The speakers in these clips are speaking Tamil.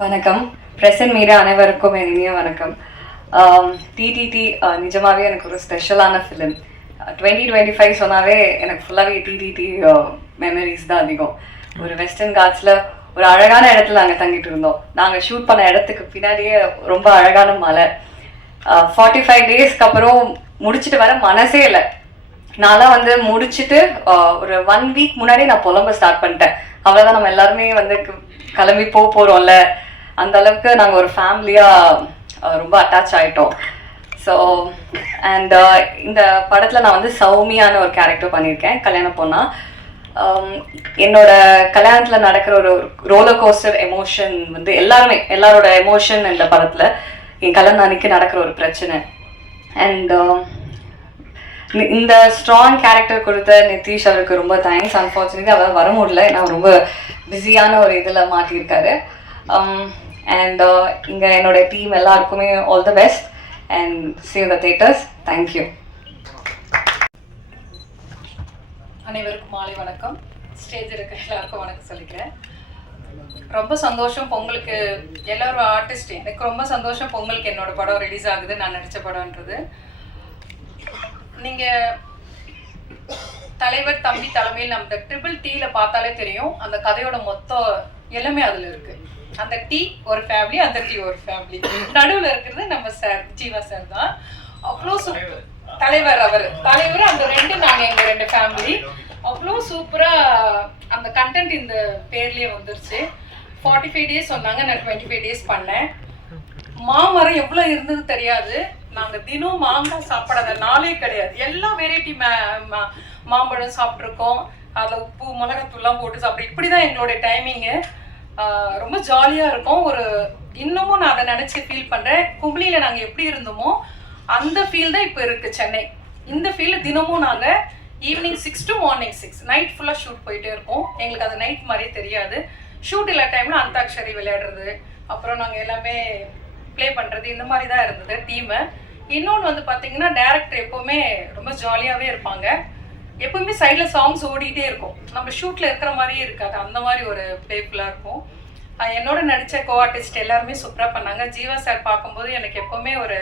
வணக்கம். பிரசன்ட் மீடியா அனைவருக்கும் என் இனிய வணக்கம். டிடிடி நிஜமாவே எனக்கு ஒரு ஸ்பெஷலான ஃபிலிம். 2025 சொன்னாவே எனக்கு ஃபுல்லாகவே டிடிடி மெமரிஸ் தான் அதிகம். ஒரு வெஸ்டர்ன் காட்ஸில் ஒரு அழகான இடத்துல நாங்கள் தங்கிட்டு இருந்தோம். நாங்கள் ஷூட் பண்ண இடத்துக்கு பின்னாடியே ரொம்ப அழகான மலை. 45 டேஸ்க்கு அப்புறம் முடிச்சுட்டு வர மனசே இல்லை. நான்லாம் வந்து முடிச்சுட்டு ஒரு 1 வீக் முன்னாடி நான் புலம்ப ஸ்டார்ட் பண்ணிட்டேன். அவ்வளோதான், நம்ம எல்லாருமே வந்து கிளம்பி போகிறோம்ல, அந்த அளவுக்கு நாங்கள் ஒரு ஃபேமிலியாக ரொம்ப அட்டாச் ஆகிட்டோம். ஸோ அண்ட் இந்த படத்தில் நான் வந்து சௌமியான ஒரு கேரக்டர் பண்ணியிருக்கேன், கல்யாண பொண்ணா. என்னோட கல்யாணத்தில் நடக்கிற ஒரு ரோலர் கோஸ்டர் எமோஷன் வந்து எல்லாரோட எமோஷன் இந்த படத்தில் என் கல்யாணம் அன்னைக்கு நடக்கிற ஒரு பிரச்சனை. அண்ட் இந்த ஸ்ட்ராங் கேரக்டர் கொடுத்த நிதிஷ் அவருக்கு ரொம்ப தேங்க்ஸ். அன்ஃபார்ச்சுனேட்லி அவர் வர முடியல, ஏன்னா ரொம்ப பிஸியான ஒரு இதில் மாட்டியிருக்காரு. அண்ட் இங்கே என்னோட டீம் எல்லாருக்குமே all the best and see you in the theaters. Thank you. அனைவருக்கும் மாலை வணக்கம். ஸ்டேஜ் இருக்க எல்லாருக்கும் வணக்கம் சொல்லிக்கிறேன். ரொம்ப சந்தோஷம் பொங்கலுக்கு எல்லாரும் ஆர்டிஸ்ட். எனக்கு ரொம்ப சந்தோஷம் பொங்கலுக்கு என்னோட படம் ரிலீஸ் ஆகுது, நான் நடித்த படம்ன்றது. நீங்கள் தலைவர் தம்பி தலைமையில் அந்த TTT பார்த்தாலே தெரியும், அந்த கதையோட மொத்தம் எல்லாமே அதில் இருக்குது. அந்த டீ ஒரு ஃபேமிலி, அந்த டீ ஒரு ஃபேமிலி, நடுவில் இருக்கிறது நம்ம சார் ஜீவா சார் தான். அவ்வளோ சூப்பர் தலைவர், தலைவர் அந்த நாங்கள் எங்கள் 2 ஃபேமிலி. அவ்வளோ சூப்பராக அந்த கண்டென்ட் இந்த பேர்லேயே வந்துருச்சு. 45 டேஸ் சொன்னாங்க, நான் 25 டேஸ் பண்ணேன். மாமரம் எவ்வளோ இருந்தது தெரியாது. நாங்கள் தினம் மாங்காய் சாப்பிடாத நாளே கிடையாது. எல்லா வெரைட்டி மாம்பழம் சாப்பிட்ருக்கோம். அதில் உப்பு மிளகாத்தூள்லாம் போட்டு சாப்பிட்றோம். இப்படி தான் எங்களுடைய டைமிங்கு. ரொம்ப ஜாலியாக இருக்கும். இன்னமும் நான் அதை நினச்சி ஃபீல் பண்ணுறேன். கும்பலியில் நாங்கள் எப்படி இருந்தோமோ அந்த ஃபீல் தான் இப்போ இருக்குது சென்னை. இந்த ஃபீல் தினமும் நாங்கள் ஈவினிங் 6 to மார்னிங் 6 நைட் ஃபுல்லாக ஷூட் போயிட்டே இருக்கோம். எங்களுக்கு அது நைட் மாதிரியே தெரியாது. ஷூட் இல்லா டைமில் அந்தாக்ஷரி விளையாடுறது, அப்புறம் நாங்கள் எல்லாமே ப்ளே பண்ணுறது, இந்த மாதிரி தான் இருந்தது டீமு. இன்னொன்று வந்து பார்த்தீங்கன்னா டேரக்டர் எப்போவுமே ரொம்ப ஜாலியாகவே இருப்பாங்க. எப்பவுமே சைடில் சாங்ஸ் ஓடிட்டே இருக்கும். நம்ம ஷூட்டில் இருக்கிற மாதிரியே இருக்காது, அந்த மாதிரி ஒரு பிளேஃபுல்லாக இருக்கும். என்னோட நடித்த கோ-ஆர்டிஸ்ட் எல்லாருமே சூப்பராக பண்ணாங்க. ஜீவா சார் பார்க்கும்போது எனக்கு எப்போவுமே ஒரு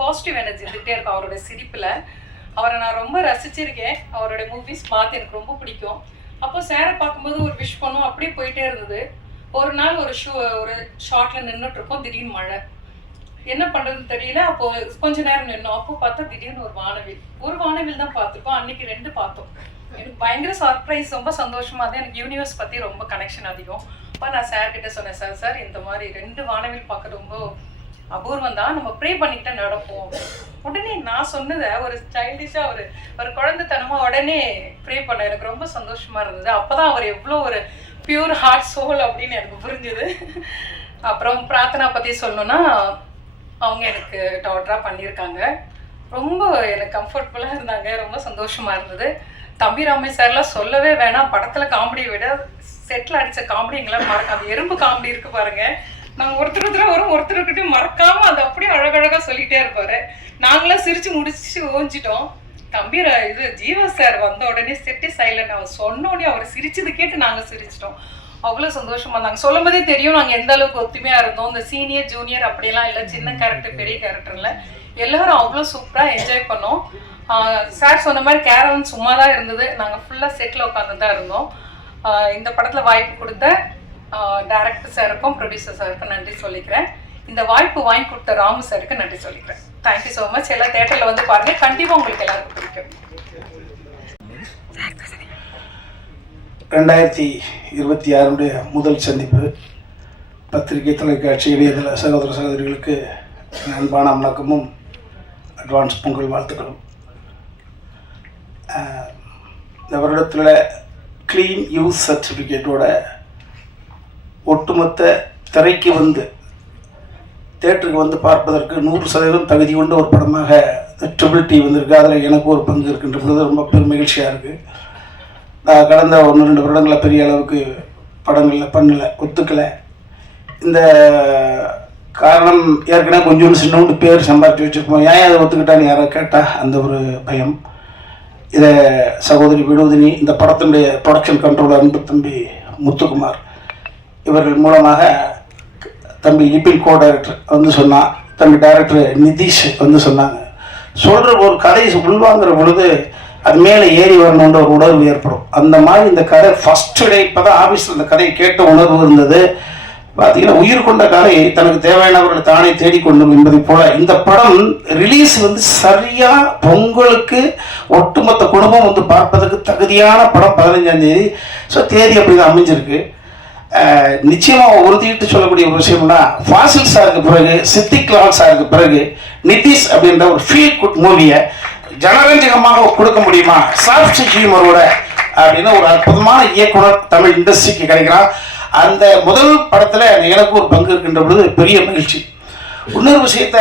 பாசிட்டிவ் எனர்ஜி இருந்துகிட்டே இருக்கும். அவரோட சிரிப்பில் அவரை நான் ரொம்ப ரசிச்சிருக்கேன். அவரோட மூவிஸ் பார்த்து எனக்கு ரொம்ப பிடிக்கும். அப்போ சாரை பார்க்கும்போது ஒரு விஷ் பண்ணும், அப்படியே போயிட்டே இருந்தது. ஒரு நாள் ஒரு ஷார்ட்டில் நின்றுட்டுருக்கோம், திடீர்னு மழை. என்ன பண்ணுறதுன்னு தெரியல. அப்போது கொஞ்ச நேரம் நின்னோம். அப்போ பார்த்தா திடீர்னு ஒரு வானவில் தான் பார்த்துருக்கோம். அன்றைக்கி 2 பார்த்தோம். எனக்கு பயங்கர சர்ப்ரைஸ், ரொம்ப சந்தோஷமாக தான். எனக்கு யூனிவர்ஸ் பற்றி ரொம்ப கனெக்ஷன் அதிகம். அப்போ நான் சார்கிட்ட சொன்னேன், சார் இந்த மாதிரி 2 வானவில் பார்க்க ரொம்ப அபூர்வம் தான், நம்ம ப்ரே பண்ணிக்கிட்டே நடப்போம். உடனே நான் சொன்னதை ஒரு சைல்டிஷாக ஒரு குழந்தைத்தனமாக உடனே ப்ரே பண்ண எனக்கு ரொம்ப சந்தோஷமாக இருந்தது. அப்போ தான் அவர் எவ்வளோ ஒரு பியூர் ஹார்ட் சோல் அப்படின்னு எனக்கு புரிஞ்சுது. அப்புறம் பிரார்த்தனா பற்றி சொல்லணுன்னா, அவங்க எனக்கு டாட்டராக பண்ணியிருக்காங்க. ரொம்ப எனக்கு கம்ஃபர்டபுளாக இருந்தாங்க, ரொம்ப சந்தோஷமாக இருந்தது. தம்பி ராமேஷ் சார்லாம் சொல்லவே வேணாம். படத்தில் காமெடியை விட செட்டில் அடித்த காமெடி எங்களால் மறக்க, அந்த எறும்பு காமெடி இருக்குது பாருங்கள். நாங்கள் ஒருத்தருக்கிட்டையும் மறக்காமல் அது அப்படியே அழகழகாக சொல்லிகிட்டே இருப்பார். நாங்களாம் சிரித்து முடிச்சு ஓஞ்சிட்டோம். தம்பி ஜீவா சார் வந்த உடனே செட்டி சைலண்ட். அவர் சொன்ன உடனே அவர் சிரிச்சது கேட்டு நாங்கள் சிரிச்சிட்டோம். அவ்வளோ சந்தோஷமாக இருந்தாங்க. சொல்லும் போதே தெரியும் நாங்கள் எந்த அளவுக்கு ஒத்துமையாக இருந்தோம். இந்த சீனியர் ஜூனியர் அப்படியெல்லாம் இல்லை, சின்ன கேரக்டர் பெரிய கேரக்டரில் எல்லாரும் அவ்வளோ சூப்பராக என்ஜாய் பண்ணோம். சார் சொன்ன மாதிரி கேரவன் சும்மா தான் இருந்தது. நாங்கள் ஃபுல்லாக செட்டில் உட்காந்து தான் இருந்தோம். இந்த படத்தில் வாய்ப்பு கொடுத்த டைரக்டர் சாருக்கும் ப்ரொடியூசர் சாருக்கும் நன்றி சொல்லிக்கிறேன். இந்த வாய்ப்பு வாங்கி கொடுத்த ராமு சாருக்கு நன்றி சொல்லிக்கிறேன். Thank you so much. எல்லாம் தேட்டரில் வந்து பாருங்கள், கண்டிப்பாக உங்களுக்கு எல்லாருக்கும் பிடிக்கும். 2026 முதல் சந்திப்பு. பத்திரிகை, தொலைக்காட்சி, இணையதள சகோதர சகோதரிகளுக்கு அன்பான வணக்கமும் அட்வான்ஸ் பொங்கல் வாழ்த்துக்களும். இந்த வருடத்தில் க்ளீன் யூஸ் சர்டிஃபிகேட்டோட ஒட்டுமொத்த திரைக்கு வந்து தேட்டருக்கு வந்து பார்ப்பதற்கு 100% தகுதி கொண்ட ஒரு படமாக TTT வந்திருக்கு. அதில் எனக்கு ஒரு பங்கு இருக்குன்றது ரொம்ப பெரும் மகிழ்ச்சியாக இருக்குது. நான் கடந்த 1-2 வருடங்களில் பெரிய அளவுக்கு படங்களில் ஒத்துக்கலை. இந்த காரணம் ஏற்கனவே கொஞ்சம் சின்னோண்டு பேர் சம்பாதிச்சு வச்சுருப்போம். ஏன் அதை ஒத்துக்கிட்டான்னு யாரை கேட்டால் அந்த ஒரு பயம். இதை சகோதரி வினோதினி, இந்த படத்தினுடைய ப்ரொடக்ஷன் கண்ட்ரோலர் அன்பு தம்பி முத்துக்குமார், இவர்கள் மூலமாக தம்பி லிபின் கோ டைரக்டர் வந்து சொன்னான், தம்பி டைரக்டர் நிதிஷ் வந்து சொன்னாங்க. சொல்கிற ஒரு கதையை உள்வாங்கிற பொழுது அது மேலே ஏறி வரணுன்ற ஒரு உணர்வு ஏற்படும். அந்த மாதிரி இந்த கதை ஃபஸ்ட்டு டே இப்போ தான் ஆஃபீஸில் இந்த கதையை கேட்ட உணர்வு இருந்தது. பார்த்தீங்கன்னா உயிர் கொண்ட கதை தனக்கு தேவையானவர்களை தானே தேடிக்கொண்டும் என்பதை போல இந்த படம் ரிலீஸ் வந்து சரியாக பொங்கலுக்கு ஒட்டுமொத்த குடும்பம் வந்து பார்ப்பதற்கு தகுதியான படம் 15ஆம் தேதி. ஸோ தேதி அப்படி தான் அமைஞ்சிருக்கு. நிச்சயமாக உறுதிட்டு சொல்லக்கூடிய ஒரு விஷயம்னா, ஃபாசில் சாருக்கு பிறகு, சித்திக் லால் சாருக்கு பிறகு நிதிஷ் அப்படின்ற ஒரு ஃபீல் குட் மூவியை ஜனரஞ்சகமாக கொடுக்க முடியுமா சாஃப்ட் ஹியூமரோட அப்படின்னு ஒரு அற்புதமான இயக்குனர் தமிழ் இண்டஸ்ட்ரிக்கு கிடைக்கிறான். அந்த முதல் படத்தில் எனக்கு ஒரு பங்கு இருக்கின்ற பொழுது பெரிய மகிழ்ச்சி. இன்னொரு விஷயத்த,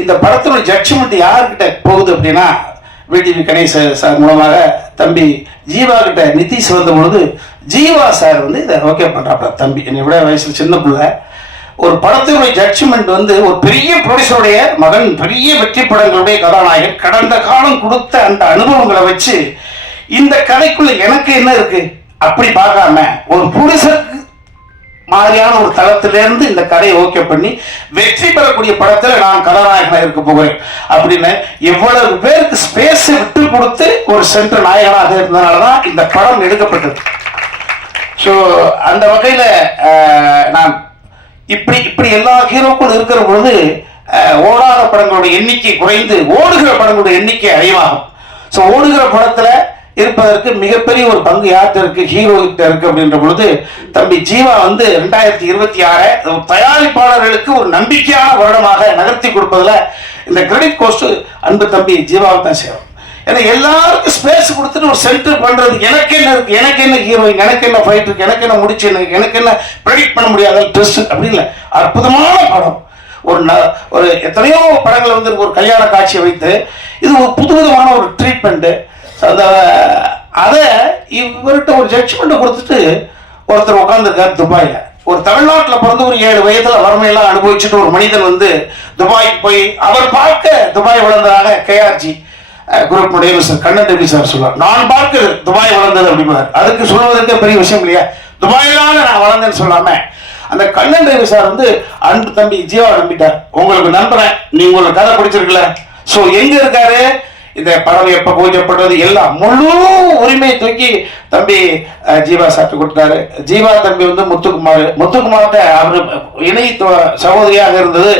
இந்த படத்தினுடைய ஜட்ஜ்மெண்ட் யாருக்கிட்ட போகுது அப்படின்னா, விடிவி கணேஷ் சார் மூலமாக தம்பி ஜீவா கிட்ட நிதிஷ் வந்த பொழுது ஜீவா சார் வந்து இதை ஓகே பண்ணுறாப்பா. தம்பி என்னை விட வயசில் சின்ன பிள்ளை, ஒரு படத்தினுடைய ஜட்ஜ்மெண்ட் வந்து ஒரு பெரிய ப்ரொடியூசருடைய மகன், பெரிய வெற்றி படங்களுடைய கதாநாயகன், கடந்த காலம் கொடுத்த அந்த அனுபவங்களை வச்சு இந்த கதைக்குள்ள எனக்கு என்ன இருக்கு அப்படி பார்க்காம ஒரு ப்ரொடியூசருக்கு மாதிரியான ஒரு தளத்திலிருந்து இந்த கதையை ஓகே பண்ணி வெற்றி பெறக்கூடிய படத்தில் நான் கதாநாயகனாக இருக்க போகிறேன் அப்படின்னு எவ்வளவு பேருக்கு ஸ்பேஸை விட்டு கொடுத்து ஒரு சென்ற நாயகனாக இருந்ததுனால தான் இந்த படம் எடுக்கப்பட்டது. ஸோ அந்த வகையில் நான் இப்படி எல்லா ஹீரோக்களும் இருக்கிற பொழுது ஓடாத படங்களுடைய எண்ணிக்கை குறைந்து ஓடுகிற படங்களுடைய எண்ணிக்கை அதிகமாகும். ஸோ ஓடுகிற படத்தில் இருப்பதற்கு மிகப்பெரிய ஒரு பங்கு யார்கிட்ட இருக்கு, ஹீரோ கிட்ட இருக்கு அப்படின்ற பொழுது தம்பி ஜீவா வந்து 2026 தயாரிப்பாளர்களுக்கு ஒரு நம்பிக்கையான வருடமாக நகர்த்தி கொடுப்பதில் இந்த கிரெடிட் கோஸ்ட் அன்பு தம்பி ஜீவாவை தான் சேரும். ஏன்னா எல்லாருக்கும் ஸ்பேஸ் கொடுத்துட்டு ஒரு சென்டர் பண்றது, எனக்கு என்ன இருக்கு, எனக்கு என்ன ஹீரோயின், எனக்கு என்ன ஃபைட் இருக்கு, எனக்கு என்ன முடிச்சு, எனக்கு என்ன ப்ரெடிக்ட் பண்ண முடியாத ட்ரெஸ் அப்படி இல்லை. அற்புதமான படம். ஒரு எத்தனையோ படங்கள் வந்து ஒரு கல்யாண காட்சியை வைத்து இது ஒரு புதுவிதமான ஒரு ட்ரீட்மெண்ட்டு. அந்த அதை இவர்கிட்ட ஒரு ஜட்ஜ்மெண்ட்டை கொடுத்துட்டு ஒருத்தர் உட்காந்துருக்காரு துபாயில். ஒரு தமிழ்நாட்டில் பிறந்து ஒரு 7 வயதில் வறுமையெல்லாம் அனுபவிச்சுட்டு ஒரு மனிதன் வந்து துபாய்க்கு போய் அவர் பார்க்க துபாய் வளர்ந்ததாக கேஆர்ஜி குரூப்புடைய மிஸ்டர் கண்ணன் தேவி சார் சொல்லுவார். நான் பார்க்க துபாய் வளர்ந்தது அப்படின்னாரு. அதுக்கு சொல்வதற்கு பெரிய விஷயம் இல்லையா, துபாயிலான நான் வளர்ந்தேன்னு சொல்லாம அந்த கண்ணன் தேவி சார் வந்து அன்பு தம்பி ஜீவா நம்பிட்டார். உங்களுக்கு நம்புறேன், நீங்க உங்களுக்கு கதை பிடிச்சிருக்குல்ல. ஸோ எங்க இருக்காரு, இந்த படம் எப்போ பூஜைப்படுறது எல்லாம் முழு உரிமையை தூக்கி தம்பி ஜீவா சாப்பிட்டு கொடுத்தாரு. ஜீவா தம்பி வந்து முத்துக்குமார்கிட்ட அவர் இணை சகோதரியாக இருந்தது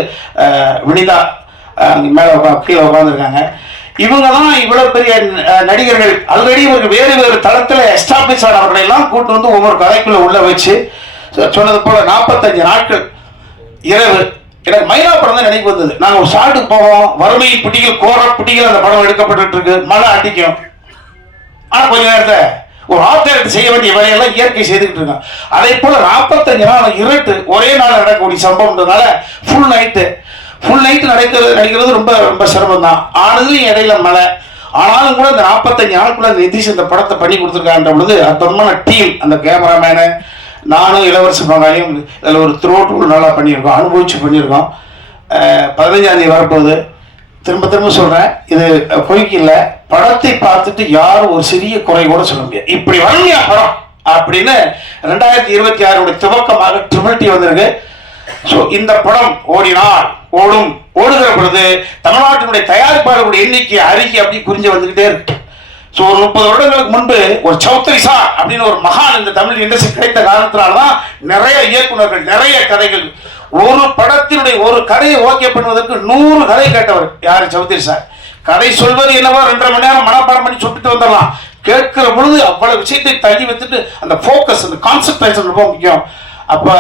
வினிதா, மேலே கீழே உட்காந்துருக்காங்க. இவங்க தான் இவ்வளவு பெரிய நடிகர்கள். ஆல்ரெடி இவருக்கு வேறு வேறு தளத்தில் எஸ்டாப்ளிஷ் ஆனவர்களை எல்லாம் கூட்டு வந்து ஒவ்வொரு கதைக்குள்ள உள்ள வச்சு சொன்னது போல 45 நாட்கள் இரவு. எனக்கு மைனா படம் தான் நினைவு வந்தது. நாங்கள் ஒரு ஷாட்டுக்கு போவோம், வறுமையின் பிடிகள் கோர பிடிகள் அந்த படம் எடுக்கப்பட்டு இருக்கு, மழை அடிக்கும். ஆனால் கொஞ்ச நேரத்தை ஒரு ஆர்டிஸ்ட் செய்ய வேண்டிய வேலையெல்லாம் இயற்கை செய்துக்கிட்டு இருக்கோம். அதே போல 45 நாள் இருட்டு ஒரே நாள் நடக்கக்கூடிய சம்பவம்ன்றதுனால ஃபுல் நைட்டு நடிக்கிறது ரொம்ப ரொம்ப சிரமம் தான். ஆனதுலையும் இடையில மழை. ஆனாலும் கூட இந்த 45 நாளுக்குள்ள நிதிஷ் இந்த படத்தை பண்ணி கொடுத்துருக்கான்ற பொழுது அற்புதமான டீம், அந்த கேமராமேனு, நானும் இளவரசி பங்காளியும் இதில் ஒரு த்ரோட்டு நல்லா பண்ணியிருக்கோம், அனுபவிச்சு பண்ணியிருக்கோம். 15ஆம் தேதி வரப்போகுது. திரும்ப சொல்கிறேன், இது பொய்க்கு இல்லை. படத்தை பார்த்துட்டு யாரும் ஒரு சிறிய குறை கூட சொல்ல முடியாது. இப்படி வரலையா படம் அப்படின்னு 2026 துவக்கமாக ட்ரிபிள் டி வந்திருக்கு. ஸோ இந்த படம் ஓடுகிற பொழுது தமிழ்நாட்டினுடைய தயாரிப்பாளர்களுடைய எண்ணிக்கை அருகி அப்படி குறிஞ்சு வந்துகிட்டே இருக்கு. ஸோ ஒரு 30 வருடங்களுக்கு முன்பு ஒரு சௌத்ரி சா அப்படின்னு ஒரு மகான் இந்த தமிழ் இண்டஸ்ட்ரி கிடைத்த காரணத்தினால்தான் நிறைய இயக்குநர்கள், நிறைய கதைகள், ஒரு படத்தினுடைய ஒரு கதையை ஓகே பண்ணுவதற்கு 100 கதை கேட்டவர் யாரு, சௌத்ரி சார். கதை சொல்வது என்னவோ 2.5 மணி நேரம் மனப்பாடம் பண்ணி சொல்லிட்டு வந்துடலாம். கேட்கிற பொழுது அவ்வளவு விஷயத்தை தள்ளி வச்சுட்டு அந்த ஃபோக்கஸ், அந்த கான்சன்ட்ரேஷன் ரொம்ப முக்கியம். அப்போ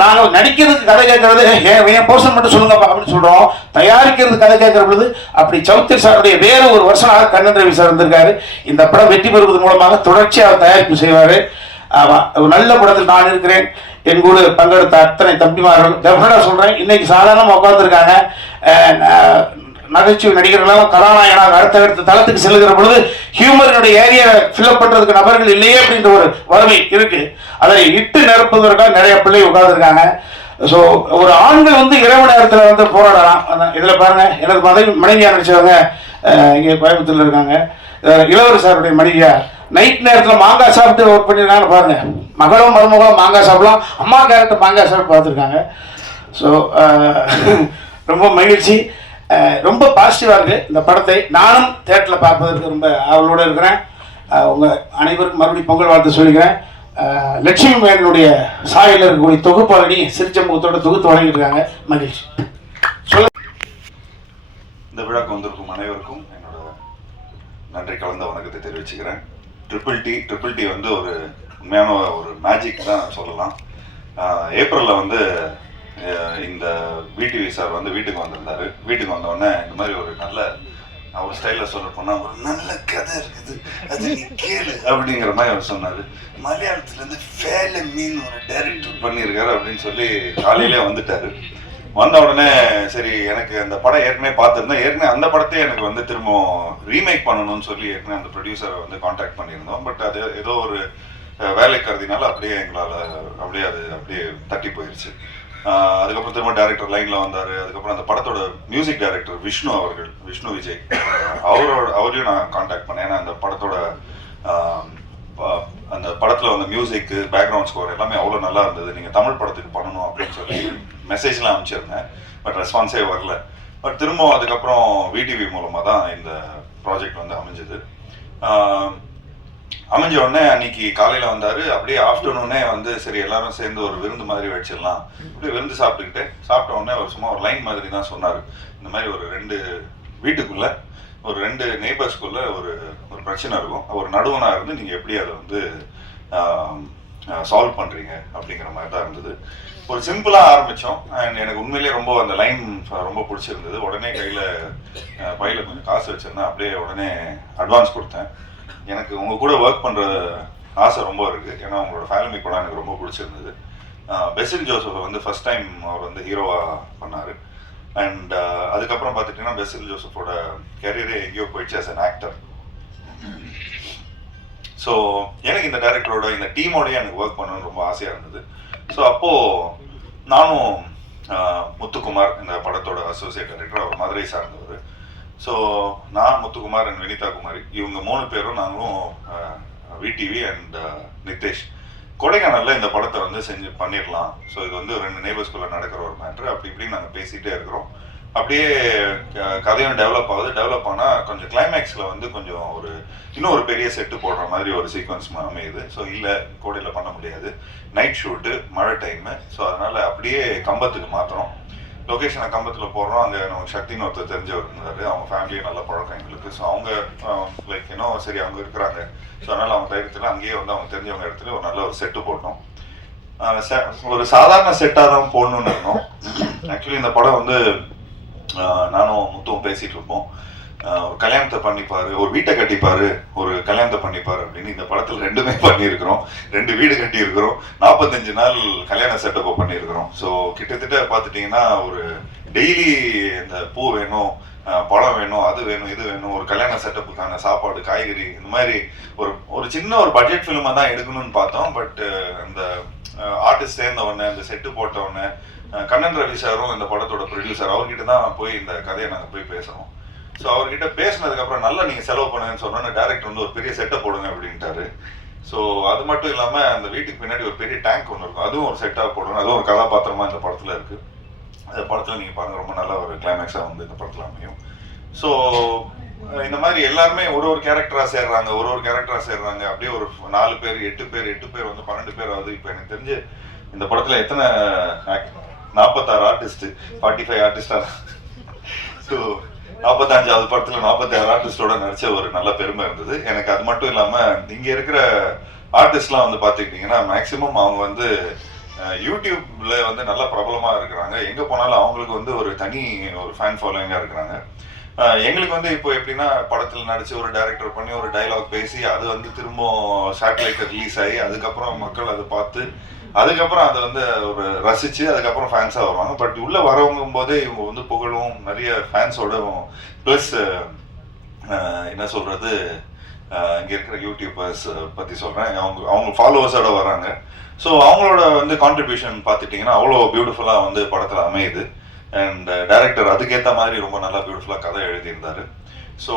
நாங்கள் நடிக்கிறதுக்கு கதை கேட்கறது என் போர்ஷன் மட்டும் சொல்லுங்கப்பா அப்படின்னு சொல்கிறோம். தயாரிக்கிறது கதை கேட்கிற பொழுது அப்படி சௌத்ரி சாருடைய வேறு ஒரு வருஷனாக கண்ணன் ரவி சார் இருந்திருக்காரு. இந்த படம் வெற்றி பெறுவது மூலமாக தொடர்ச்சியாக தயாரிப்பு செய்வார். ஆமாம், நல்ல படத்தில் நான் இருக்கிறேன். என் கூட பங்கெடுத்த அத்தனை தம்பிமார்கள் டெஃபினட்டாக சொல்கிறேன், இன்னைக்கு சாதாரணமாக உட்காந்துருக்காங்க. நகைச்சுவை நடிகர்களெல்லாம் கதாநாயகனாக அடுத்த தளத்துக்கு செல்லுகிற பொழுது ஹியூமரினுடைய ஏரியா ஃபில்அப் பண்ணுறதுக்கு நபர்கள் இல்லையே அப்படின்ற ஒரு வறுமை இருக்கு. அதை இட்டு நிரப்புவதற்காக நிறைய பிள்ளை உட்காந்துருக்காங்க. ஸோ ஒரு ஆண்கள் வந்து இரவு நேரத்தில் வந்து போராடலாம். இதில் பாருங்க, எனக்கு மனைவியாக நடிச்சவங்க இங்கே கோயம்புத்தூர்ல இருக்காங்க. இளவரசி சாருடைய மனைவியா நைட் நேரத்தில் மாங்காய் சாப்பிட்டு ஒர்க் பண்ணியிருக்காங்கன்னு பாருங்க. மகளும் மருமகளும் மாங்காய் சாப்பிடலாம், அம்மா கேரக்டர் மாங்காய் சாப்பிட்டு பார்த்துருக்காங்க. ஸோ ரொம்ப மகிழ்ச்சி, ரொம்ப பாசிட்டிவாக இருக்குது இந்த படத்தை. நானும் தேட்டரில் பார்ப்பதற்கு ரொம்ப ஆவலோடு இருக்கிறேன். உங்கள் அனைவருக்கும் மறுபடியும் பொங்கல் வாழ்த்து சொல்லிக்கிறேன். லட்சுமி மேனுடைய சாயலில் இருக்கக்கூடிய தொகுப்பாளனி சிரிச்ச முகத்தோட தொகுத்து வழங்கியிருக்காங்க. மகிழ்ச்சி. இந்த விழாக்கு வந்திருக்கும் அனைவருக்கும் என்னோட நன்றி கலந்த வணக்கத்தை தெரிவிச்சுக்கிறேன். ட்ரிபிள் டி வந்து ஒரு உண்மையான ஒரு மேஜிக் தான் சொல்லலாம். ஏப்ரலில் வந்து இந்த விடிவி சார் வந்து வீட்டுக்கு வந்திருந்தாரு. வீட்டுக்கு வந்தோடனே இந்த மாதிரி ஒரு நல்ல அவர் ஸ்டைலில் சொல்ல போனால் ஒரு நல்ல கதை இருக்குது, அது நீ கேளு அப்படிங்கிற மாதிரி அவர் சொன்னார். மலையாளத்துலேருந்து வேலை மீன் ஒரு டைரக்டர் பண்ணியிருக்காரு அப்படின்னு சொல்லி காலையிலே வந்துட்டார். வந்த உடனே சரி, எனக்கு அந்த படம் ஏற்கனவே பார்த்துருந்தேன். ஏற்கனவே அந்த படத்தையே எனக்கு வந்து திரும்ப ரீமேக் பண்ணணும்னு சொல்லி ஏற்கனவே அந்த ப்ரொடியூசரை வந்து காண்டாக்ட் பண்ணியிருந்தோம். பட் அது ஏதோ ஒரு வேலை கருதினால அப்படியே எங்களால் அப்படியே தட்டி போயிடுச்சு. அதுக்கப்புறம் திரும்ப டைரக்டர் லைனில் வந்தார். அதுக்கப்புறம் அந்த படத்தோட மியூசிக் டைரக்டர் விஷ்ணு விஜய் அவரையும் நான் காண்டாக்ட் பண்ணேன். ஏன்னா அந்த படத்தோட அந்த படத்தில் வந்து மியூசிக்கு, பேக்ரவுண்ட் ஸ்கோர் எல்லாமே அவ்வளோ நல்லா இருந்தது. நீங்கள் தமிழ் படத்துக்கு பண்ணணும் அப்படின்னு சொல்லி மெசேஜ்லாம் அனுப்பிச்சிருந்தேன். பட் ரெஸ்பான்ஸே வரல. பட் திரும்ப அதுக்கப்புறம் விடிவி மூலமாக தான் இந்த ப்ராஜெக்ட் வந்து அமைஞ்சது. அமைஞ்ச உடனே அன்னைக்கு காலையில் வந்தார். அப்படியே ஆஃப்டர்நூனே வந்து சரி எல்லாரும் சேர்ந்து ஒரு விருந்து மாதிரி வச்சிடலாம். அப்படியே விருந்து சாப்பிட்ட உடனே ஒரு சும்மா ஒரு லைன் மாதிரி தான் சொன்னார். இந்த மாதிரி ஒரு 2 வீட்டுக்குள்ளே ஒரு 2 நெய்பர்ஸ்குள்ளே ஒரு பிரச்சனை இருக்கும். ஒரு நடுவனாக இருந்து நீங்கள் எப்படி அதை வந்து சால்வ் பண்ணுறீங்க அப்படிங்கிற மாதிரி தான் இருந்தது. ஒரு சிம்பிளாக ஆரம்பித்தோம். அண்ட் எனக்கு உண்மையிலேயே ரொம்ப அந்த லைன் ரொம்ப பிடிச்சிருந்தது. உடனே பையில் கொஞ்சம் காசு வச்சுருந்தேன். அப்படியே உடனே அட்வான்ஸ் கொடுத்தேன். எனக்கு உங்கள் கூட ஒர்க் பண்ணுற ஆசை ரொம்ப இருக்குது. ஏன்னா உங்களோட ஃபேமிலி படம் எனக்கு ரொம்ப பிடிச்சிருந்தது. பெசில் ஜோசஃபை வந்து ஃபர்ஸ்ட் டைம் அவர் வந்து ஹீரோவாக பண்ணார். அண்ட் அதுக்கப்புறம் பார்த்துட்டிங்கன்னா பெசில் ஜோசஃபோட கேரியரே எங்கேயோ போயிடுச்சு ஆஸ் அன் ஆக்டர். ஸோ எனக்கு இந்த டைரக்டரோட இந்த டீமோடய எனக்கு ஒர்க் பண்ணணும்னு ரொம்ப ஆசையாக இருந்தது. ஸோ அப்போது நானும் முத்துக்குமார் இந்த படத்தோட அசோசியேட் டைரக்டர், அவர் மதுரை சார்ந்தவர். ஸோ நான், முத்துக்குமார் அண்ட் வினிதா குமாரி, இவங்க 3 பேரும் நாங்களும் விடிவி அண்ட் நிதேஷ் கொடைக்கானலில் இந்த படத்தை வந்து பண்ணிடலாம். ஸோ இது வந்து 2 நெய்பர்ஸ்குள்ளே நடக்கிற ஒரு மேட்ரு. அப்படி இப்படின்னு நாங்கள் பேசிகிட்டே இருக்கிறோம். அப்படியே கதையும் டெவலப் ஆனால் கொஞ்சம் கிளைமேக்ஸில் வந்து கொஞ்சம் இன்னும் ஒரு பெரிய செட்டு போடுற மாதிரி ஒரு சீக்வன்ஸ் அமையுது. ஸோ இல்லை, கோடையில் பண்ண முடியாது, நைட் ஷூட்டு, மழை டைமு. ஸோ அதனால் அப்படியே கம்பத்துக்கு மாற்றுறோம். லொக்கேஷனை கம்பத்தில் போடுறோம். அங்கே நமக்கு சக்தின்னு ஒருத்தர் தெரிஞ்சவர் இருந்தார். அவங்க ஃபேமிலியும் நல்ல பழக்கம் எங்களுக்கு. ஸோ அவங்க லைக் சரி அவங்க இருக்கிறாங்க. ஸோ அதனால் அவங்க தைரியத்தில் அங்கேயே வந்து அவங்க தெரிஞ்சவங்க இடத்துல ஒரு நல்ல ஒரு செட்டு போட்டோம். ஒரு சாதாரண செட்டாக தான் போடணுன்னு இருந்தோம். ஆக்சுவலி இந்த படம் வந்து நானும் முத்துவும் பேசிகிட்டு இருப்போம். ஒரு கல்யாணத்தை பண்ணிப்பாரு, ஒரு வீட்டை கட்டிப்பாரு, ஒரு கல்யாணத்தை பண்ணிப்பாரு அப்படின்னு. இந்த படத்தில் 2மே பண்ணியிருக்கிறோம். 2 வீடு கட்டியிருக்கிறோம். 45 நாள் கல்யாண செட்டப்பை பண்ணியிருக்கிறோம். ஸோ கிட்டத்தட்ட பார்த்துட்டிங்கன்னா ஒரு டெய்லி இந்த பூ வேணும், பழம் வேணும், அது வேணும், இது வேணும், ஒரு கல்யாண செட்டப்புக்கான சாப்பாடு, காய்கறி, இந்த மாதிரி ஒரு சின்ன ஒரு பட்ஜெட் ஃபிலிமாக தான் எடுக்கணும்னு பார்த்தோம். பட் அந்த ஆர்டிஸ்ட் சேர்ந்த உடனே, அந்த செட்டு போட்ட உடனே, கண்ணன் ரவி சாரும் இந்த படத்தோட ப்ரொடியூசர், அவர்கிட்ட தான் போய் இந்த கதையை நாங்கள் போய் பேசுகிறோம். ஸோ அவர்கிட்ட பேசினதுக்கப்புறம் நல்லா நீங்கள் செலவு பண்ணுங்கன்னு சொன்னோன்னே டேரக்டர் வந்து ஒரு பெரிய செட்டை போடுங்க அப்படின்ட்டாரு. ஸோ அது மட்டும் இல்லாமல் அந்த வீட்டுக்கு பின்னாடி ஒரு பெரிய டேங்க் ஒன்று இருக்கும், அதுவும் ஒரு செட்டாக போடணும். அதுவும் ஒரு கதாபாத்திரமாக இந்த படத்தில் இருக்குது. அந்த படத்தில் நீங்கள் பாருங்கள், ரொம்ப நல்ல ஒரு கிளைமேக்ஸாக வந்து இந்த படத்தில் அமையும். ஸோ இந்த மாதிரி எல்லாருமே ஒரு கேரக்டராக சேர்றாங்க. அப்படியே ஒரு 4 பேர் 8 பேர் வந்து 12 பேர் ஆகுது. இப்போ எனக்கு தெரிஞ்சு இந்த படத்தில் எத்தனை 46 ஆர்டிஸ்ட், 45 ஆர்டிஸ்டாக. ஸோ 45வது படத்தில் 46 ஆர்டிஸ்டோட நடிச்ச ஒரு நல்ல பெருமை இருந்தது எனக்கு. அது மட்டும் இல்லாமல் இங்கே இருக்கிற ஆர்டிஸ்ட்லாம் வந்து பார்த்துக்கிட்டிங்கன்னா மேக்ஸிமம் அவங்க வந்து யூடியூப்ல வந்து நல்ல பிரபலமாக இருக்கிறாங்க. எங்கே போனாலும் அவங்களுக்கு வந்து ஒரு தனி ஒரு ஃபேன் ஃபாலோயிங்காக இருக்கிறாங்க. எங்களுக்கு வந்து இப்போ எப்படின்னா படத்தில் நடிச்சு ஒரு டைரக்டர் பண்ணி ஒரு டைலாக் பேசி அது வந்து திரும்ப சேட்டலைட் ரிலீஸ் ஆகி அதுக்கப்புறம் மக்கள் அதை பார்த்து அதுக்கப்புறம் அதை வந்து ஒரு ரசித்து அதுக்கப்புறம் ஃபேன்ஸாக வருவாங்க. பட் உள்ளே வரவங்கும் போதே இவங்க வந்து புகழும் நிறைய ஃபேன்ஸோட ப்ளஸ் என்ன சொல்கிறது, இங்கே இருக்கிற யூடியூபர்ஸ் பற்றி சொல்கிறேன், அவங்க ஃபாலோவர்ஸோட வராங்க. ஸோ அவங்களோட வந்து கான்ட்ரிபியூஷன் பார்த்துட்டிங்கன்னா அவ்வளோ பியூட்டிஃபுல்லாக வந்து படத்தில் அமையுது. அண்ட் டைரக்டர் அதுக்கேற்ற மாதிரி ரொம்ப நல்லா பியூட்டிஃபுல்லாக கதை எழுதியிருந்தார். ஸோ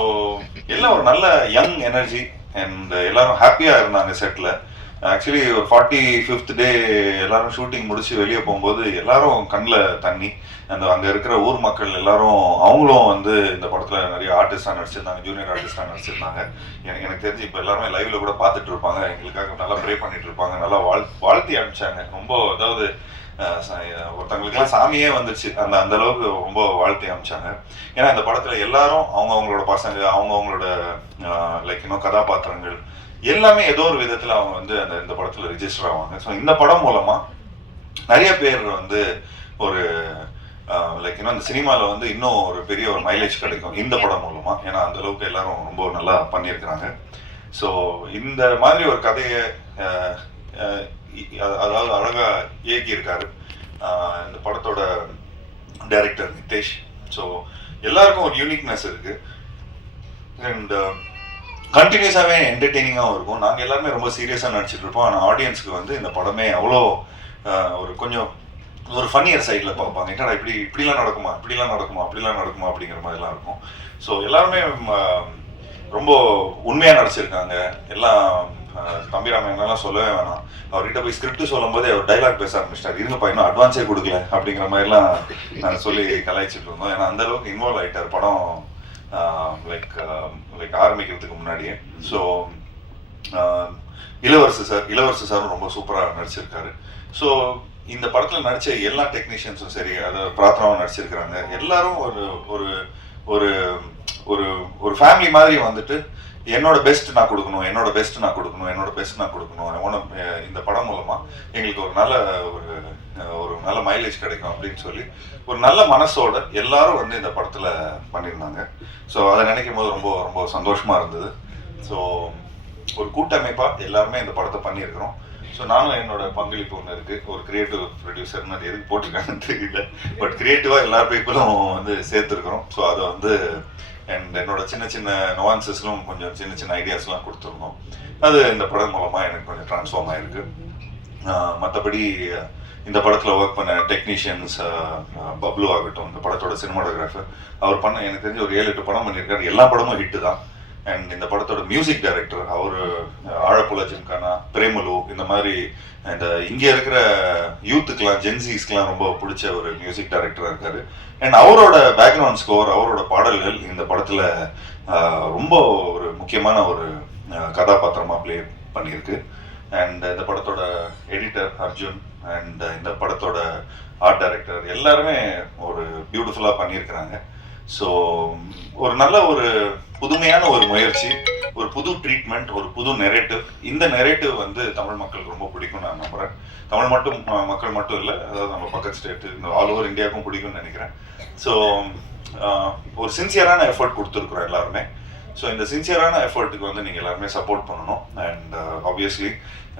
எல்லாம் ஒரு நல்ல யங் எனர்ஜி, அண்ட் எல்லாரும் ஹாப்பியாக இருந்தாங்க செட்டில். ஆக்சுவலி ஒரு 45th டே எல்லாரும் ஷூட்டிங் முடிச்சு வெளியே போகும்போது எல்லாரும் கண்ணில் தண்ணி. அங்கே இருக்கிற ஊர் மக்கள் எல்லாரும் அவங்களும் வந்து இந்த படத்தில் நிறைய ஆர்டிஸ்டாக நடிச்சிருந்தாங்க, ஜூனியர் ஆர்டிஸ்டாக நடிச்சிருந்தாங்க. எனக்கு தெரிஞ்சு இப்போ எல்லாருமே லைவ்ல கூட பார்த்துட்டு இருப்பாங்க, எங்களுக்காக நல்லா ப்ரே பண்ணிட்டு இருப்பாங்க, நல்லா வாழ்த்தி அனுப்பிச்சாங்க. ரொம்ப அதாவது ஒருத்தவங்களுக்குலாம் சாமியே வந்துச்சு, அந்த அளவுக்கு ரொம்ப வாழ்த்தி அனுப்பிச்சாங்க. ஏன்னா இந்த படத்தில் எல்லாரும் அவங்களோட பசங்க, அவங்களோட லைக் இன்னும் கதாபாத்திரங்கள் எல்லாமே ஏதோ ஒரு விதத்தில் அவங்க வந்து இந்த படத்தில் ரிஜிஸ்டர் ஆவாங்க. ஸோ இந்த படம் மூலமாக நிறைய பேர் வந்து ஒரு லைக் இன்னும் இந்த சினிமாவில் வந்து இன்னும் ஒரு பெரிய ஒரு மைலேஜ் கிடைக்கும் இந்த படம் மூலமாக. ஏன்னா அந்த அளவுக்கு எல்லாரும் ரொம்ப நல்லா பண்ணியிருக்கிறாங்க. ஸோ இந்த மாதிரி ஒரு கதையை அதாவது அழகாக இயக்கியிருக்காரு இந்த படத்தோட டைரக்டர் நிதேஷ். ஸோ எல்லாருக்கும் ஒரு யூனிக்னஸ் இருக்குது அண்ட் கண்டினியூஸாகவே என்டர்டெய்னிங்காகவும் இருக்கும். நாங்கள் எல்லாருமே ரொம்ப சீரியஸாக நடிச்சிட்டு இருப்போம், ஆனால் ஆடியன்ஸுக்கு வந்து இந்த படமே அவ்வளோ ஒரு கொஞ்சம் ஒரு ஃபன்னியர் சைடில் பார்ப்பாங்க. என்னடா இப்படிலாம் நடக்குமா அப்படிலாம் நடக்குமா அப்படிங்கிற மாதிரிலாம் இருக்கும். ஸோ எல்லாருமே ரொம்ப உண்மையாக நடிச்சிருக்காங்க. எல்லாம் தம்பிராமையெல்லாம் சொல்லவே வேணாம். அவர்கிட்ட போய் ஸ்கிரிப்ட் சொல்லும் போதே அவர் டைலாக் பேச ஆரம்பிச்சிட்டார். இருங்கப்பா இன்னும் அட்வான்ஸே கொடுக்கல அப்படிங்கிற மாதிரிலாம் நாங்கள் சொல்லி கலாய்ச்சிட்டு இருந்தோம். ஏன்னா அந்த அளவுக்கு இன்வால்வ் ஆகிட்டார் படம் லைக் ஆரம்பிக்கிறதுக்கு முன்னாடியே. ஸோ இளவரசு சாரும் ரொம்ப சூப்பராக நடிச்சிருக்காரு. ஸோ இந்த படத்தில் நடித்த எல்லா டெக்னீஷியன்ஸும் சரி, அதாவது பிரார்த்தனாவும் நடிச்சிருக்கிறாங்க. எல்லாரும் ஒரு ஒரு ஒரு ஒரு ஃபேமிலி மாதிரி வந்துட்டு என்னோட பெஸ்ட் நான் கொடுக்கணும். இந்த படம் மூலமாக எங்களுக்கு ஒரு நல்ல மைலேஜ் கிடைக்கும் அப்படின்னு சொல்லி ஒரு நல்ல மனசோட எல்லாரும் வந்து இந்த படத்தில் பண்ணியிருந்தாங்க. ஸோ அதை நினைக்கும் போது ரொம்ப ரொம்ப சந்தோஷமாக இருந்தது. ஸோ ஒரு கூட்டமைப்பாக எல்லாருமே இந்த படத்தை பண்ணியிருக்கிறோம். ஸோ நானும் என்னோட பங்களிப்பு ஒன்று இருக்குது. ஒரு கிரியேட்டிவ் ப்ரொடியூசர்னு அது எதுக்கு போட்டிருக்காங்கன்னு தெரியல, பட் கிரியேட்டிவாக எல்லா பீப்புளும் வந்து சேர்த்துருக்குறோம். ஸோ அதை வந்து அண்ட் என்னோட சின்ன நுவான்சஸ்லும் கொஞ்சம் சின்ன ஐடியாஸ்லாம் கொடுத்துருந்தோம். அது இந்த படம் மூலமாக எனக்கு கொஞ்சம் ட்ரான்ஸ்ஃபார்ம் ஆகிருக்கு. மற்றபடி இந்த படத்தில் ஒர்க் பண்ண டெக்னீஷியன்ஸ், பப்ளு ஆகட்டும், இந்த படத்தோட சினிமாட்டோகிராஃபர், அவர் பண்ண எனக்கு தெரிஞ்சு ஒரு 7-8 படம் பண்ணியிருக்காரு. எல்லா படமும் ஹிட்டு தான். அண்ட் இந்த படத்தோட மியூசிக் டைரக்டர் அவர் ஆழப்புல ஜிம்கானா, பிரேமலு, இந்த மாதிரி இந்த இங்கே இருக்கிற யூத்துக்கெலாம் ஜென்சிஸ்க்கெலாம் ரொம்ப பிடிச்ச ஒரு மியூசிக் டைரக்டராக இருக்காரு. அண்ட் அவரோட பேக்ரவுண்ட் ஸ்கோர், அவரோட பாடல்கள் இந்த படத்தில் ரொம்ப ஒரு முக்கியமான ஒரு கதாபாத்திரமாக ப்ளே பண்ணியிருக்கு. அண்ட் இந்த படத்தோட எடிட்டர் அர்ஜுன் அண்ட் இந்த படத்தோட ஆர்ட் டைரக்டர் எல்லாருமே ஒரு பியூட்டிஃபுல்லாக பண்ணியிருக்கிறாங்க. ஸோ ஒரு நல்ல ஒரு புதுமையான ஒரு முயற்சி, ஒரு புது ட்ரீட்மெண்ட், ஒரு புது நெரேட்டிவ். இந்த நெரேட்டிவ் வந்து தமிழ் மக்களுக்கு ரொம்ப பிடிக்கும் நான் நம்புகிறேன். மக்கள் மட்டும் இல்லை, அதாவது நம்ம பக்கத்து ஸ்டேட்டு, இந்த ஆல் ஓவர் இந்தியாவுக்கும் பிடிக்கும்னு நினைக்கிறேன். ஸோ ஒரு சின்சியரான எஃபர்ட் கொடுத்துருக்குறோம் எல்லாருமே. ஸோ இந்த சின்சியரான எஃபர்ட்டுக்கு வந்து நீங்கள் எல்லாருமே சப்போர்ட் பண்ணணும். அண்ட் ஆப்வியஸ்லி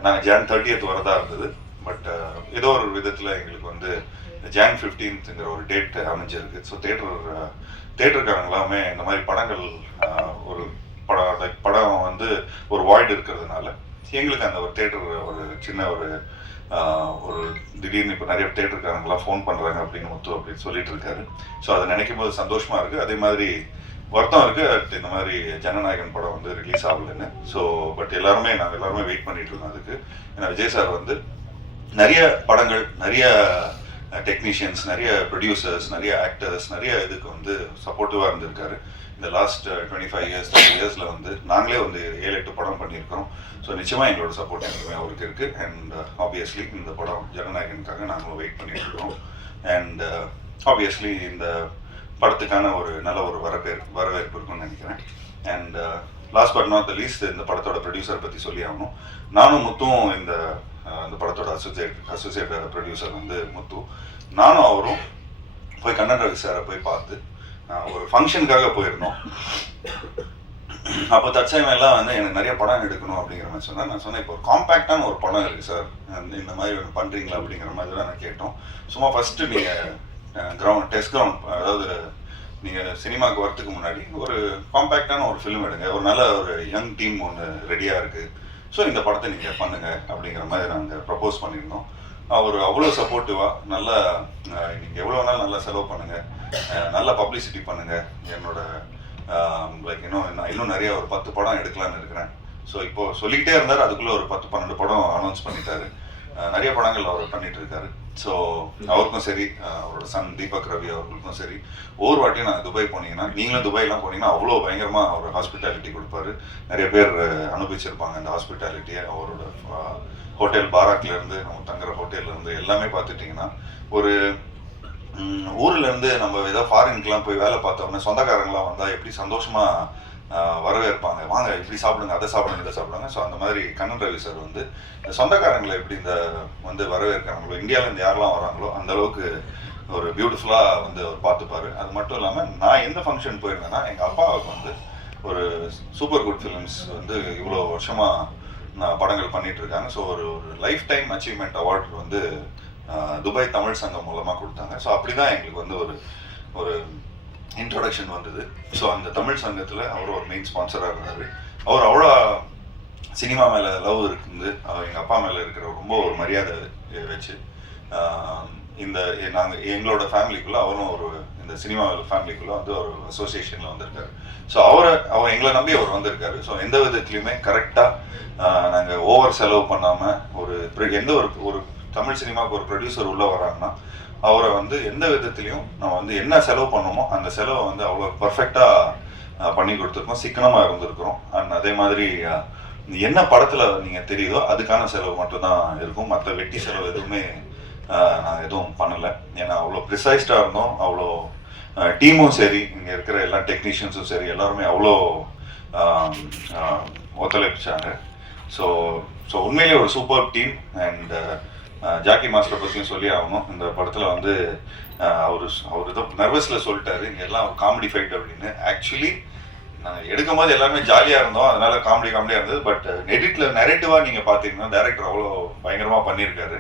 நாங்கள் Jan 30th வரதா இருந்தது, பட் ஏதோ ஒரு விதத்தில் எங்களுக்கு வந்து Jan 15th ஒரு டேட் அமைஞ்சிருக்கு. ஸோ தேட்டருக்காரங்களாமே இந்த மாதிரி படங்கள் ஒரு படம் வந்து ஒரு வாய்டு இருக்கிறதுனால எங்களுக்கு அந்த ஒரு தேட்டர் ஒரு சின்ன ஒரு திடீர்னு இப்போ நிறைய தேட்டருக்காரங்களாம் ஃபோன் பண்ணுறாங்க அப்படின்னு சொல்லிட்டு இருக்காரு. ஸோ அதை நினைக்கும் போது சந்தோஷமாக இருக்குது. அதே மாதிரி வருத்தம் இருக்குது, இந்த மாதிரி ஜனநாயகன் படம் வந்து ரிலீஸ் ஆகலைன்னு. ஸோ பட் நாங்கள் எல்லாருமே வெயிட் பண்ணிட்டு இருக்கோம் அதுக்கு. ஏன்னா விஜய் சார் வந்து நிறைய படங்கள், நிறைய டெக்னீஷியன்ஸ், நிறைய ப்ரொடியூசர்ஸ், நிறைய ஆக்டர்ஸ், நிறைய இதுக்கு வந்து சப்போர்ட்டிவாக இருந்திருக்காரு. இந்த லாஸ்ட் 25 years 30 yearsல வந்து நாங்களே வந்து 7-8 படம் பண்ணியிருக்கிறோம். ஸோ நிச்சயமாக எங்களோட சப்போர்ட் எங்களுமே அவருக்கு இருக்குது. அண்ட் ஆப்வியஸ்லி இந்த படம் ஜனநாயகனுக்காக நாங்களும் வெயிட் பண்ணிட்டு இருக்கோம். அண்ட் ஆப்வியஸ்லி இந்த படத்துக்கான ஒரு நல்ல ஒரு வரவேற்பு இருக்குன்னு நினைக்கிறேன். And last but not the least, இந்த படத்தோட ப்ரொடியூசர் பற்றி சொல்லி ஆகணும். நானும் முத்துவும் இந்த படத்தோட அசோசியேட் ப்ரொடியூசர் வந்து முத்து. நானும் அவரும் போய் கண்ணன் ரவி சாரை போய் பார்த்து ஒரு ஃபங்க்ஷனுக்காக போயிருந்தோம். அப்போ தற்சமயம் எல்லாம் வந்து எனக்கு நிறைய படம் எடுக்கணும் அப்படிங்கிற மாதிரி சொன்னேன். நான் சொன்னேன், இப்போ ஒரு காம்பேக்டான ஒரு படம் இருக்குது சார், இந்த மாதிரி ஒன்று பண்ணுறீங்களா அப்படிங்கிற மாதிரி தான் நான் கேட்டோம். சும்மா ஃபஸ்ட்டு நீங்கள் டெஸ்ட் கிரவுண்ட், அதாவது நீங்கள் சினிமாவுக்கு வரத்துக்கு முன்னாடி ஒரு காம்பேக்டான ஒரு ஃபிலிம் எடுங்க, ஒரு நல்ல ஒரு யங் டீம் ஒன்று ரெடியாக இருக்குது, ஸோ இந்த படத்தை நீங்கள் பண்ணுங்கள் அப்படிங்கிற மாதிரி நாங்கள் ப்ரப்போஸ் பண்ணியிருந்தோம். அவர் அவ்வளோ சப்போர்ட்டிவாக, நல்லா நீங்கள் எவ்வளோ நாள் நல்லா செலவு பண்ணுங்கள், நல்ல பப்ளிசிட்டி பண்ணுங்கள், என்னோட லைக் இன்னும் நிறைய ஒரு 10 படம் எடுக்கலான்னு இருக்கிறேன், ஸோ இப்போ சொல்லிக்கிட்டே இருந்தார், அதுக்குள்ளே ஒரு 10-12 படம் அனௌன்ஸ் பண்ணிட்டாரு. நிறைய படங்கள் அவர் பண்ணிட்டு இருக்காரு. ஸோ அவருக்கும் சரி, அவரோட சன் தீபக் ரவி அவர்களுக்கும் சரி, ஒவ்வொரு வாட்டியும் நாங்கள் துபாய் போனீங்கன்னா, நீங்களும் துபாய்லாம் போனீங்கன்னா அவ்வளோ பயங்கரமாக அவர் ஹாஸ்பிட்டாலிட்டி கொடுப்பாரு. நிறைய பேர் அனுபவிச்சிருப்பாங்க அந்த ஹாஸ்பிட்டாலிட்டியை. அவரோட ஹோட்டல் பாராக்லேருந்து, நம்ம தங்குற ஹோட்டல்லேருந்து எல்லாமே பார்த்துட்டிங்கன்னா, ஒரு ஊர்லேருந்து நம்ம ஏதோ ஃபாரினுக்குலாம் போய் வேலை பார்த்தோம்னா சொந்தக்காரங்களாம் வந்தால் எப்படி சந்தோஷமாக வரவேற்பாங்க, வாங்க இப்படி சாப்பிடுங்க, அதை சாப்பிடுங்க, இதை சாப்பிடுங்க. ஸோ அந்த மாதிரி கண்ணன் ரவி சார் வந்து இந்த சொந்தக்காரங்களை எப்படி இந்த வந்து வரவேற்கிறாங்களோ, இந்தியாவிலேருந்து யாரெல்லாம் வராங்களோ அந்த அளவுக்கு ஒரு பியூட்டிஃபுல்லாக வந்து அவர் பார்த்துப்பாரு. அது மட்டும் இல்லாமல் நான் எந்த ஃபங்க்ஷன் போயிருந்தேன்னா, எங்கள் அப்பாவுக்கு வந்து ஒரு சூப்பர் குட் ஃபிலிம்ஸ் வந்து இவ்வளோ வருஷமாக படங்கள் பண்ணிட்டு இருக்காங்க. ஸோ ஒரு லைஃப் டைம் அச்சீவ்மெண்ட் அவார்டு வந்து துபாய் தமிழ் சங்கம் மூலமாக கொடுத்தாங்க. ஸோ அப்படி தான் எங்களுக்கு வந்து ஒரு இன்ட்ரொடக்ஷன் வந்தது. ஸோ அந்த தமிழ் சங்கத்தில் அவர் ஒரு மெயின் ஸ்பான்சராக இருந்தார். அவர் அவ்வளோ சினிமா மேலே லவ் இருக்குது, எங்கள் அப்பா மேலே இருக்கிற ரொம்ப ஒரு மரியாதை வச்சு இந்த எங்களோட ஃபேமிலிக்குள்ளே அவரும் இந்த சினிமா ஃபேமிலிக்குள்ளே வந்து ஒரு அசோசியேஷனில் வந்திருக்காரு. ஸோ அவர் எங்களை நம்பி அவர் வந்திருக்காரு. ஸோ எந்த விதத்துலையுமே கரெக்டாக நாங்கள் ஓவர் செலவு பண்ணாமல் எந்த ஒரு தமிழ் சினிமாவுக்கு ஒரு ப்ரொடியூசர் உள்ளே வராங்கன்னா அவரை வந்து எந்த விதத்துலையும் நம்ம வந்து என்ன செலவு பண்ணோமோ அந்த செலவை வந்து அவ்வளோ பர்ஃபெக்டாக பண்ணி கொடுத்துருக்கோம், சிக்கனமாக இருந்திருக்கிறோம். அண்ட் அதே மாதிரி என்ன படத்தில் நீங்கள் தெரியுதோ அதுக்கான செலவு மட்டும்தான் இருக்கும். மற்ற வெட்டி செலவு எதுவுமே நாங்கள் எதுவும் பண்ணலை. ஏன்னா அவ்வளோ ப்ரிசைஸ்டாக இருந்தோம். அவ்வளோ டீமும் சரி, இங்கே இருக்கிற எல்லா டெக்னீஷியன்ஸும் சரி, எல்லாருமே அவ்வளோ ஒத்துழைப்பிச்சாங்க. ஸோ உண்மையிலே ஒரு சூப்பர் டீம். அண்ட் ஜாக்கி மாஸ்டரை பற்றியும் சொல்லி ஆகணும். இந்த படத்தில் வந்து அவர் ஏதோ நர்வஸில் சொல்லிட்டாரு, இங்கே எல்லாம் காமெடி ஃபைட் அப்படின்னு. ஆக்சுவலி நாங்கள் எடுக்கும் போது எல்லாருமே ஜாலியாக இருந்தோம், அதனால காமெடியாக இருந்தது. பட் எடிட்டில் நெரேட்டிவாக நீங்கள் பார்த்தீங்கன்னா டைரக்டர் அவ்வளோ பயங்கரமாக பண்ணியிருக்காரு.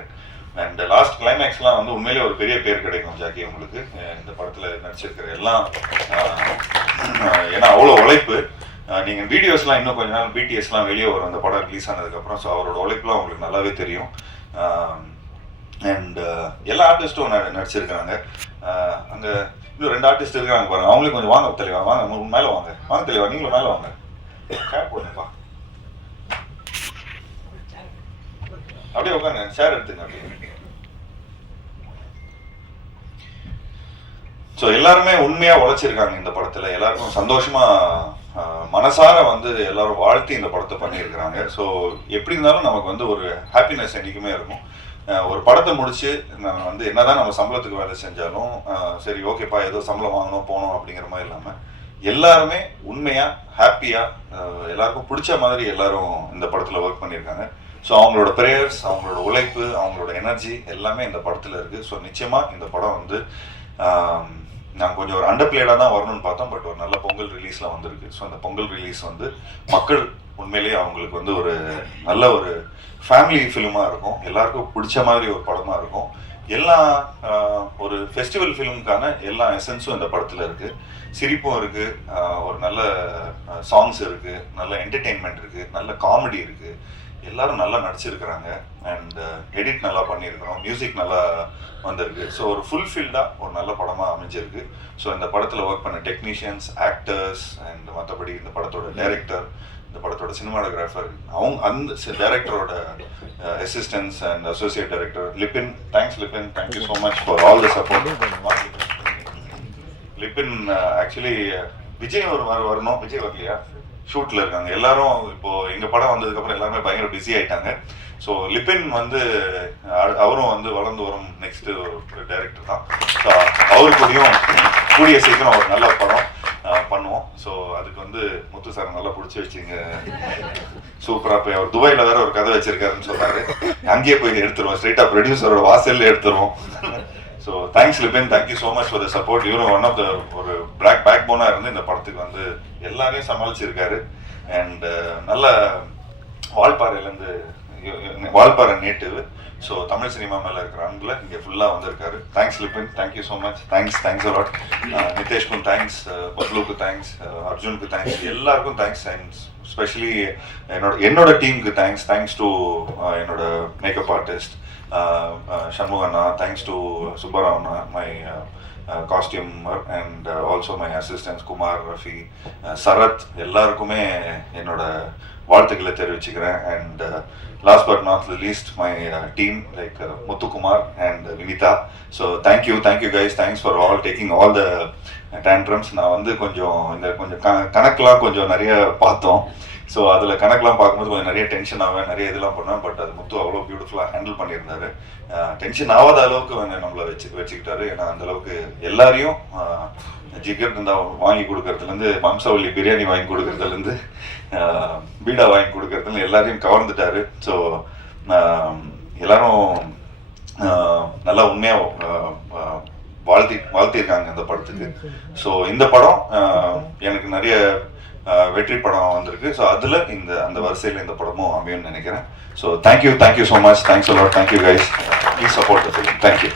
அண்ட் லாஸ்ட் கிளைமேக்ஸ்லாம் வந்து உண்மையிலே ஒரு பெரிய பேர் கிடைக்கும் ஜாக்கி உங்களுக்கு. இந்த படத்தில் நடிச்சிருக்கிற எல்லாம் ஏன்னா அவ்வளோ உழைப்பு. நீங்கள் வீடியோஸ்லாம் இன்னும் கொஞ்ச நாள் பிடிஎஸ்லாம் வெளியே வரும் அந்த படம் ரிலீஸ் ஆனதுக்கப்புறம். ஸோ அவரோட உழைப்புலாம் உங்களுக்கு நல்லாவே தெரியும். அண்ட் எல்லா ஆர்டிஸ்ட்டும் நடிச்சிருக்காங்க. அங்கே இன்னும் 2 ஆர்டிஸ்ட் இருக்காங்க பாருங்க, அவங்களே கொஞ்சம் வாங்க தெளிவா, வாங்க மேலே வாங்க தெளிவா, நீங்களும் மேலே வாங்க, கேப் போடுங்கப்பா, அப்படியே உட்காங்க, ஷேர் எடுத்துங்க அப்படியே. ஸோ எல்லாருமே உண்மையாக உழைச்சிருக்காங்க இந்த படத்தில். எல்லாருக்கும் சந்தோஷமாக மனசார வந்து எல்லாரும் வாழ்த்தி இந்த படத்தை பண்ணியிருக்கிறாங்க. ஸோ எப்படி இருந்தாலும் நமக்கு வந்து ஒரு ஹாப்பினஸ் என்றைக்குமே இருக்கும். ஒரு படத்தை முடிச்சு நான் வந்து என்னதான் நம்ம சம்பளத்துக்கு வேலை செஞ்சாலும் சரி ஓகேப்பா ஏதோ சம்பளம் வாங்கணும் போகணும் அப்படிங்கிற மாதிரி இல்லாமல் எல்லாருமே உண்மையாக ஹாப்பியாக எல்லாருக்கும் பிடிச்ச மாதிரி எல்லாரும் இந்த படத்தில் ஒர்க் பண்ணியிருக்காங்க. ஸோ அவங்களோட ப்ரேயர்ஸ், அவங்களோட உழைப்பு, அவங்களோட எனர்ஜி எல்லாமே இந்த படத்தில் இருக்குது. ஸோ நிச்சயமாக இந்த படம் வந்து நாங்கள் கொஞ்சம் ஒரு அண்டர்பிளேடாக தான் வரணும்னு பார்த்தோம். பட் ஒரு நல்ல பொங்கல் ரிலீஸில் வந்திருக்கு. ஸோ அந்த பொங்கல் ரிலீஸ் வந்து மக்கள் உண்மையிலேயே அவங்களுக்கு வந்து ஒரு நல்ல ஒரு ஃபேமிலி ஃபிலிமாக இருக்கும், எல்லாருக்கும் பிடிச்ச மாதிரி ஒரு படமாக இருக்கும். எல்லா ஒரு ஃபெஸ்டிவல் ஃபிலிமுக்கான எல்லா எசன்ஸும் இந்த படத்தில் இருக்குது. சிரிப்பும் இருக்குது, ஒரு நல்ல சாங்ஸ் இருக்குது, நல்ல என்டர்டெயின்மெண்ட் இருக்குது, நல்ல காமெடி இருக்குது, எல்லாரும் நல்லா நடிச்சிருக்கிறாங்க. அண்ட் எடிட் நல்லா பண்ணியிருக்கிறோம், மியூசிக் நல்லா வந்திருக்கு. ஸோ ஒரு ஃபுல்ஃபில்டாக ஒரு நல்ல படமாக அமைஞ்சிருக்கு. ஸோ இந்த படத்தில் ஒர்க் பண்ண டெக்னீஷியன்ஸ், ஆக்டர்ஸ் அண்ட் மற்றபடி இந்த படத்தோட டைரக்டர், இந்த படத்தோட சினிமாட்டோகிராஃபர், அந்த டைரக்டரோட assistants and associate director Libin. Thanks Libin, thank you so much for all the support. Libin actually Vijay வரணும், விஜய் வரலையா, ஷூட்டில் இருக்காங்க எல்லாரும். இப்போது எங்கள் படம் வந்ததுக்கப்புறம் எல்லாருமே பயங்கர பிஸி ஆகிட்டாங்க. ஸோ லிபின் வந்து அவரும் வந்து வளர்ந்து வரும் நெக்ஸ்ட்டு ஒரு டைரக்டர் தான். ஸோ அவருக்கூடையும் கூடிய சீக்கிரம் ஒரு நல்ல படம் பண்ணுவோம். ஸோ அதுக்கு வந்து முத்து சார் நல்லா பிடிச்சி வச்சுங்க, சூப்பராக போய் அவர் துபாயில் வேற ஒரு கதை வச்சிருக்காருன்னு சொன்னார், அங்கேயே போய் எடுத்துருவோம், ஸ்ட்ரெயிட்டாக ப்ரொடியூசரோட வாசல்ல எடுத்துருவோம். So thanks Libin, thank you so much for the support. இவரும் ஒன் ஆஃப் த ஒரு பேக் போனாக இருந்து இந்த படத்துக்கு வந்து எல்லாரையும் சமாளிச்சிருக்காரு. அண்ட் நல்ல Valparai native. So Tamil cinema மேலே இருக்கிற அன்பில் இங்கே ஃபுல்லாக வந்திருக்காரு. Thanks Libin, thank you so much. Thanks a lot. நிதேஷ்க்கும் தேங்க்ஸ், பத்லுக்கு தேங்க்ஸ், அர்ஜுனுக்கு தேங்க்ஸ், எல்லாருக்கும் தேங்க்ஸ். அண்ட் ஸ்பெஷலி என்னோட டீமுக்கு தேங்க்ஸ் டு என்னோட makeup artist Shanmugana, thanks to Subbaramana, my costumer, and also my assistants Kumar, Rafi, Sarath. எல்லாருக்குமே என்னோட வாழ்த்துக்களை தெரிவிச்சுக்கிறேன். And last but not least my team like Muthukumar and Vinitha. So thank you guys, thanks for all taking all the tantrums. நான் வந்து கொஞ்சம் கணக்கெலாம் கொஞ்சம் நிறைய பார்த்தோம். ஸோ அதில் கணக்கெலாம் பார்க்கும்போது கொஞ்சம் நிறைய டென்ஷன் ஆவேன், நிறைய இதெல்லாம் பண்ணுவேன். பட் அது முத்து அவ்வளோ பியூட்டிஃபுல்லாக ஹேண்டில் பண்ணியிருந்தாரு. டென்ஷன் ஆகாத அளவுக்கு நம்மளை வச்சுக்கிட்டாரு. ஏன்னா அந்தளவுக்கு எல்லாரையும் ஜிகர் இருந்தா வாங்கி கொடுக்கறதுலேருந்து, வம்சாவளி பிரியாணி வாங்கி கொடுக்கறதுலேருந்து, பீடா வாங்கி கொடுக்கறதுல எல்லாரையும் கவர்ந்துட்டாரு. ஸோ எல்லாரும் நல்லா உண்மையாக வாழ்த்திருக்காங்க இந்த படத்துக்கு. ஸோ இந்த படம் எனக்கு நிறைய வெற்றி படம் வந்திருக்கு. ஸோ அதில் அந்த வரிசையில் இந்த படமும் அமையும்னு நினைக்கிறேன். So thank you so much, thanks a lot, thank you guys, please support the film. Thank you.